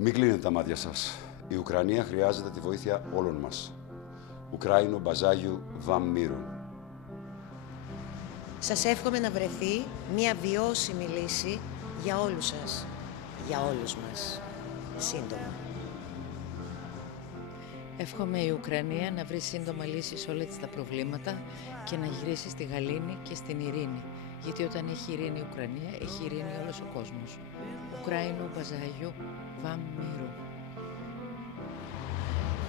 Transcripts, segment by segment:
Μην κλείνετε τα μάτια σας. Η Ουκρανία χρειάζεται τη βοήθεια όλων μας. Ουκράινο Μπαζάγιου Βαμ Μύρου. Σας εύχομαι να βρεθεί μια βιώσιμη λύση για όλους σας, για όλους μας, σύντομα. Εύχομαι η Ουκρανία να βρει σύντομα λύσεις σε όλα τα προβλήματα και να γυρίσει στη γαλήνη και στην ειρήνη. Γιατί όταν έχει ειρήνη η Ουκρανία, έχει ειρήνη όλος ο κόσμος. Ουκράινο Μπαζάγιου Βαμ Μύρου.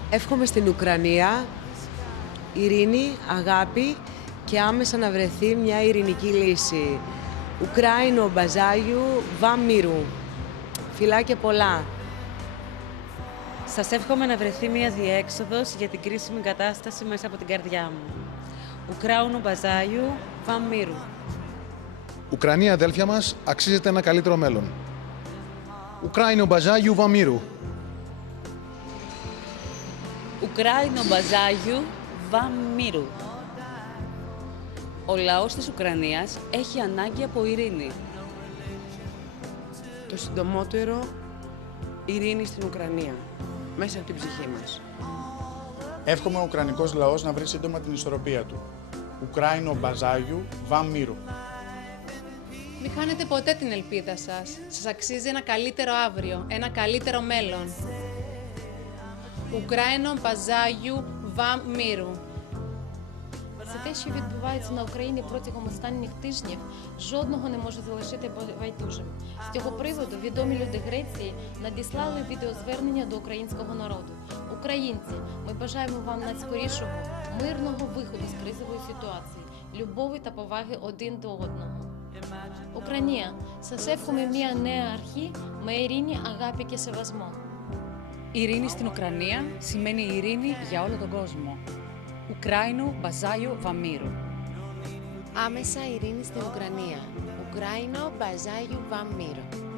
Εύχομαι στην Ουκρανία ειρήνη, αγάπη και άμεσα να βρεθεί μια ειρηνική λύση. Ουκράινο Μπαζάγιου Βαμ Μύρου. Φιλάκια πολλά. Σας εύχομαι να βρεθεί μια διέξοδος για την κρίσιμη κατάσταση μέσα από την καρδιά μου. Ουκράινο Μπαζάγιου Βαμ Μύρου. Ουκρανία, αδέλφια μας, αξίζεται ένα καλύτερο μέλλον. Ουκράινο Μπαζάγιου Βαμ Μύρου. Ουκράινο Μπαζάγιου Βαμ Μύρου. Ο λαός της Ουκρανίας έχει ανάγκη από ειρήνη. Το συντομότερο ειρήνη στην Ουκρανία, μέσα από την ψυχή μας. Εύχομαι ο Ουκρανικός λαός να βρει σύντομα την ισορροπία του. Ουκράινο Μπαζάγιου Βαμ Μύρου. Μην χάνετε ποτέ την ελπίδα σας. Σας αξίζει ένα καλύτερο αύριο, ένα καλύτερο μέλλον. Ουκράινο Μπαζάγιου Βαμ Μύρου. Це те, що відбувається на Україні протягом останніх тижнів, жодного не може залишити байдужим. З цього приводу відомі люди Греції надіслали відеозвернення до українського народу. Українці, ми бажаємо вам найскорішого, мирного виходу з кризової ситуації, любові та поваги один до одного. Ουκρανία, σας εύχομαι μια νέα αρχή με ειρήνη, αγάπη και σεβασμό. Ειρήνη στην Ουκρανία σημαίνει ειρήνη για όλο τον κόσμο. Ουκράινο Μπαζάγιου Βαμ Μύρου. Άμεσα ειρήνη στην Ουκρανία. Ουκράινο Μπαζάγιου Βαμ Μύρου.